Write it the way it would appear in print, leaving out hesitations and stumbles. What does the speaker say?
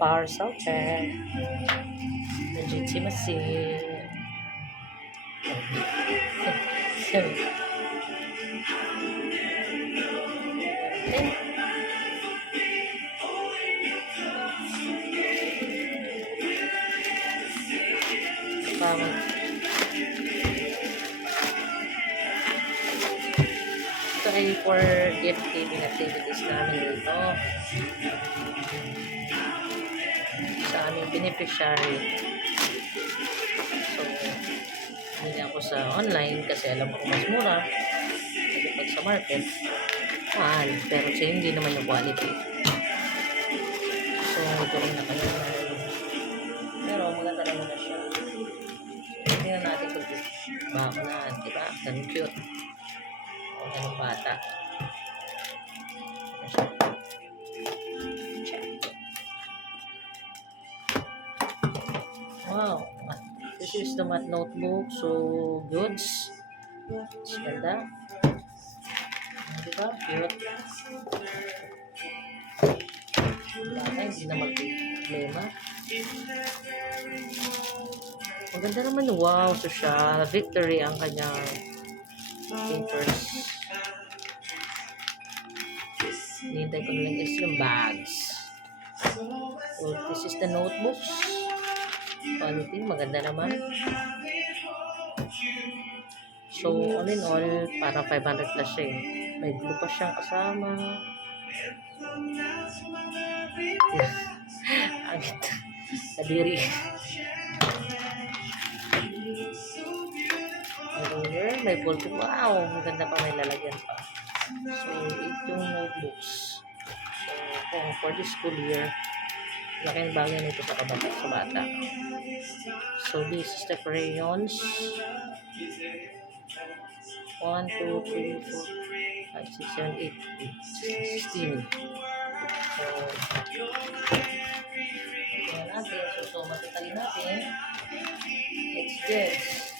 Power socket. Legitimacy. Pamag. Ito ay for gift giving activities namin dito. Sa aming beneficiary. So, hindi ako sa online kasi alam ko mas mura. Kasi pag sa market, mahal. Pero siya hindi naman yung quality. So, ito rin na kayo. Pero maganda naman na siya. Tingnan natin kung baka na, diba? Ganun cute. O, ganun bata. Check. Wow. This is the math notebook. So, goods. Mas ganda. Diba? Cute. Bata, hindi na mag-problema. Maganda naman. Wow, social. Victory ang kanyang papers. Hinihintay ko na lang is yung bags. So, this is the notebooks. Quality, maganda naman. So, all in all, parang 500 plus siya eh. May blue pa siyang kasama. Angit. Kadiri. May bulto. Wow, maganda pa, may lalagyan pa. So, ito yung notebooks. So, for this school year, laking bagay nito sa bata. So, this is the crayons. 1, 2, 3, 4, 5, 6, 7, 8, 16. So, tingnan natin. So, matitalin natin. It's this.